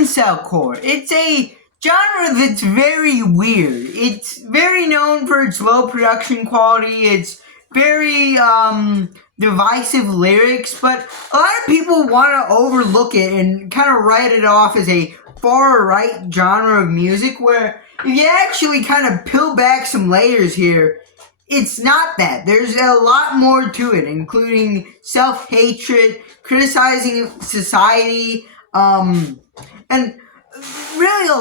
incelcore. It's a genre that's very weird. It's very known for its low production quality. It's very divisive lyrics, but a lot of people want to overlook it and kind of write it off as a far right genre of music, where if you actually kind of peel back some layers here, it's not that. There's a lot more to it, including self-hatred, criticizing society, and really a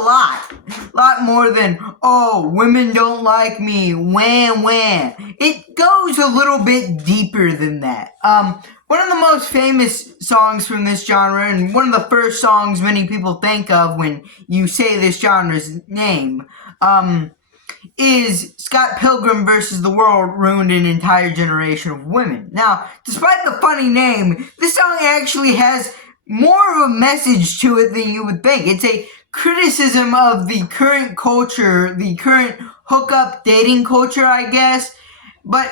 lot more than, oh, women don't like me, wham wham. It goes a little bit deeper than that. One of the most famous songs from this genre, and one of the first songs many people think of when you say this genre's name, is Scott Pilgrim vs. the World Ruined an Entire Generation of Women. Now, despite the funny name, this song actually has more of a message to it than you would think. It's a criticism of the current culture, the current hookup dating culture, I guess. But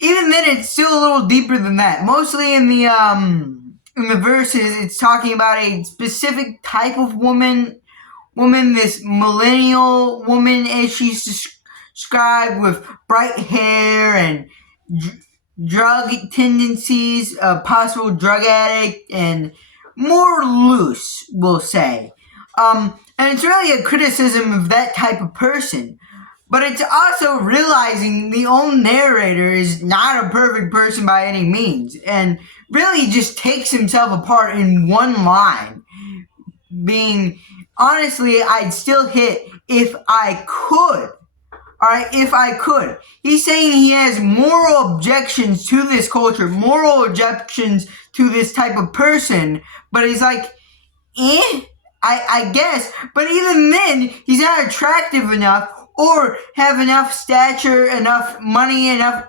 even then, it's still a little deeper than that. Mostly in the verses, it's talking about a specific type of woman, this millennial woman, as she's described, with bright hair and drug tendencies, a possible drug addict, and more loose, we'll say. And it's really a criticism of that type of person. But it's also realizing the own narrator is not a perfect person by any means, and really just takes himself apart in one line, being, honestly, I'd still hit if I could. Alright, if I could. He's saying he has moral objections to this culture, moral objections to this type of person, but he's like, I guess. But even then, he's not attractive enough or have enough stature, enough money, enough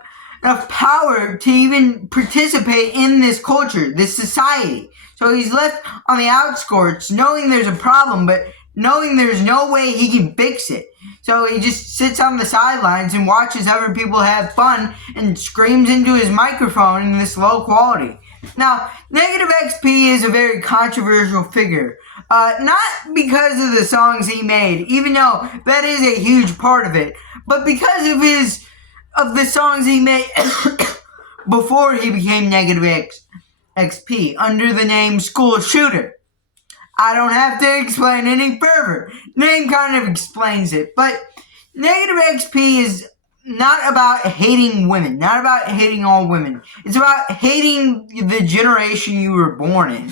power to even participate in this culture, this society. So he's left on the outskirts, knowing there's a problem, but knowing there's no way he can fix it. So he just sits on the sidelines and watches other people have fun and screams into his microphone in this low quality. Now, Negative XP is a very controversial figure. Not because of the songs he made, even though that is a huge part of it, but because of the songs he made before he became Negative XP under the name School Shooter. I don't have to explain any further. Name kind of explains it. But Negative XP is not about hating women, not about hating all women. It's about hating the generation you were born in.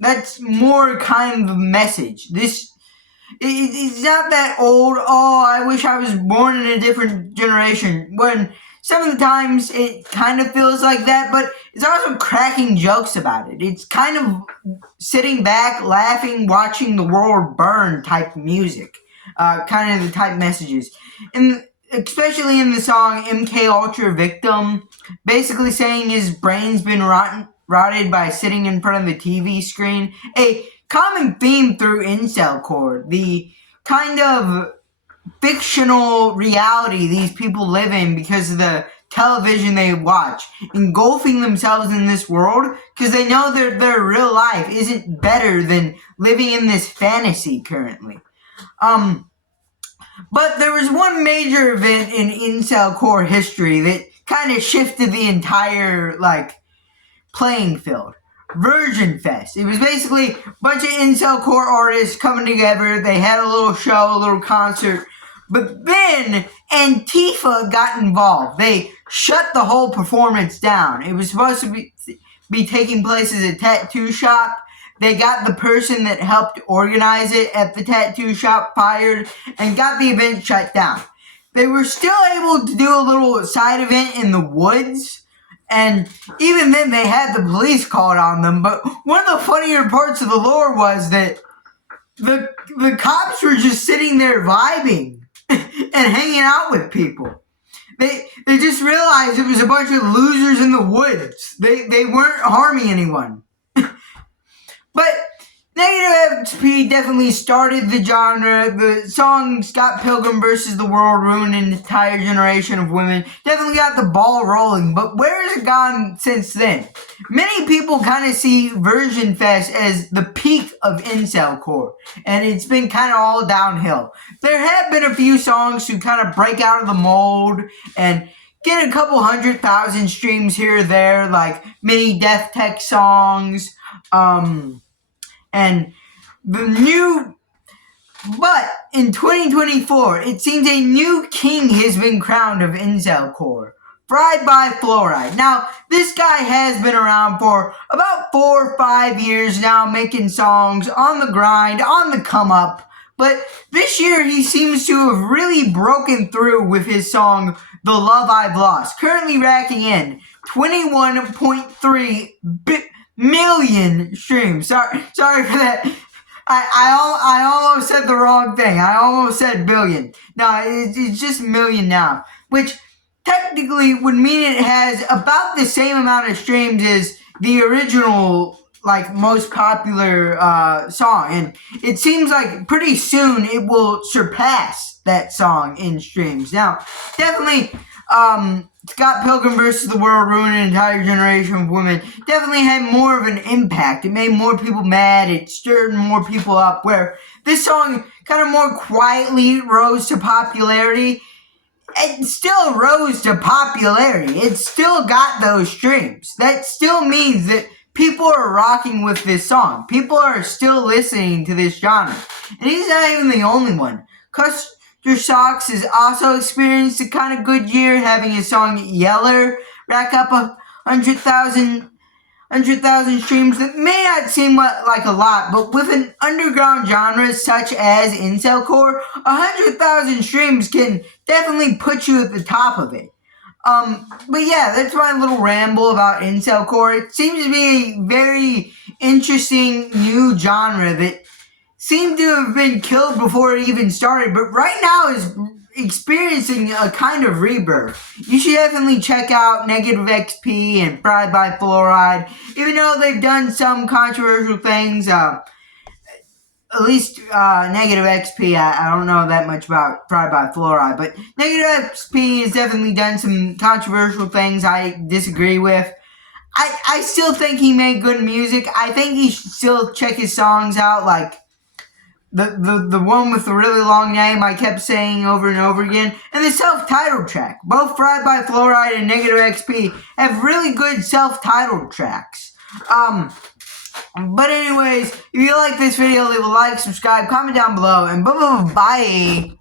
That's more kind of the message. It's not that old, oh, I wish I was born in a different generation, when some of the times it kind of feels like that, but it's also cracking jokes about it. It's kind of sitting back, laughing, watching the world burn type music, kind of the type messages. And especially in the song MK Ultra Victim, basically saying his brain's been rotted by sitting in front of the TV screen. A common theme through incelcore, the kind of fictional reality these people live in because of the television they watch, engulfing themselves in this world because they know their real life isn't better than living in this fantasy currently. But there was one major event in incelcore history that kind of shifted the entire, playing field. Virgin Fest. It was basically a bunch of incelcore artists coming together. They had a little show, a little concert. But then Antifa got involved. They shut the whole performance down. It was supposed to be taking place as a tattoo shop. They got the person that helped organize it at the tattoo shop fired and got the event shut down. They were still able to do a little side event in the woods, and even then they had the police called on them. But one of the funnier parts of the lore was that the cops were just sitting there vibing and hanging out with people. They just realized it was a bunch of losers in the woods. They weren't harming anyone. But Negative XP definitely started the genre. The song Scott Pilgrim vs. the World ruined an entire generation of women. Definitely got the ball rolling, but where has it gone since then? Many people kind of see Version Fest as the peak of incelcore, and it's been kind of all downhill. There have been a few songs to kind of break out of the mold and get a couple 100,000 streams here or there, like mini death tech songs, and the new, but in 2024, it seems a new king has been crowned of incelcore. Fried by Fluoride. Now, this guy has been around for about 4 or 5 years now, making songs on the grind, on the come up. But this year, he seems to have really broken through with his song, The Love I've Lost, currently racking in 21.3 million streams. Sorry for that. I almost said the wrong thing. I almost said billion. No, it's just million now, which technically would mean it has about the same amount of streams as the original, like, most popular song. And it seems like pretty soon it will surpass that song in streams. Now, definitely, Scott Pilgrim vs. the World ruined an entire generation of women. Definitely had more of an impact. It made more people mad. It stirred more people up. Where this song kind of more quietly rose to popularity. It still rose to popularity. It still got those streams. That still means that people are rocking with this song. People are still listening to this genre. And he's not even the only one. Custer Socks has also experienced a kind of good year, having his song Yeller rack up 100,000 streams. That may not seem like a lot, but with an underground genre such as incelcore, 100,000 streams can definitely put you at the top of it. But yeah, that's my little ramble about incelcore. It seems to be a very interesting new genre that seemed to have been killed before it even started, but right now is experiencing a kind of rebirth. You should definitely check out Negative XP and Fried by Fluoride, even though they've done some controversial things. At least Negative XP, I don't know that much about Fried by Fluoride, but Negative XP has definitely done some controversial things I disagree with. I still think he made good music. I think he should still check his songs out, like the one with the really long name I kept saying over and over again, and the self-titled track. Both Fried by Fluoride and Negative XP have really good self-titled tracks. But anyways, if you like this video, leave a like, subscribe, comment down below, and bye.